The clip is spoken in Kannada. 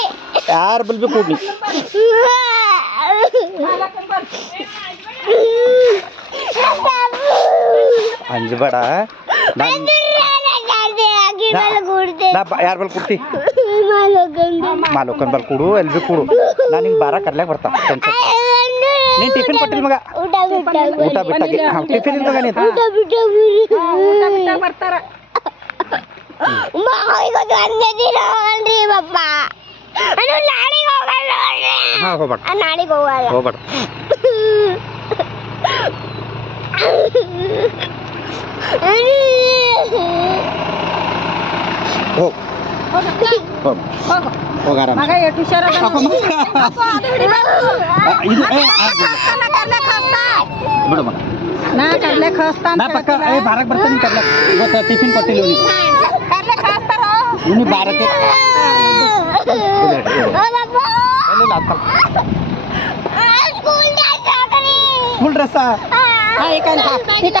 ಯಾರ ಬಲ್ ಬೇಕು ಕೂಡ್ಲಿ ಅಂಜಬೇಡ ಯಾರ ಬಲ್ ಕೊಡ್ತಿ ಮಾಲೋಕನ್ ಬಲ್ ಕೊಡು ಎಲ್ಲಿ ಬಿ ಕೊಡು ನಾನು ಹಿಂಗೆ ಬಾರ ಕರ್ಲಾಕ ಬರ್ತಾ ನೀನು ಟಿಫಿನ್ ಕೊಟ್ಟಿಲ್ಲ ಮಗ ಊಟ ಬಿಟ್ಟಾಗಿ ಟಿಫಿನ್ ಇಲ್ಲ ಮಗ ನೀನು ಬರ್ತಾರ ಹಾಂ ಹೋಗ್ಬೇಡ ನಾಳೆಗೆ ಹೋಗಲ್ಲ ಹೋಗ್ಬೇಡ ಹೋಗ್ ಹೋಗಾರ ಮಗ ಎಷ್ಟು ಹುಷಾರ ಬಿಡು ಮಗ ನಾ ಕರ್ಲೆಕ್ ಹಸ್ತಾನ ನಾ ಪಕ್ಕ ಬಾರಕ್ಕೆ ಬರ್ತಾನೆ ಕರ್ಲಕ್ಕೆ ಇವತ್ತು ಟಿಫಿನ್ ಕೊಟ್ಟಿಲ್ಲ ಕರ್ಲೆಕ್ ಹಸ್ತಾರ ಇನ್ನು ಬಾರಕ್ಕೆ ಸ್ಕೂಲ್ ಡ್ರೆಸ್ಸಾ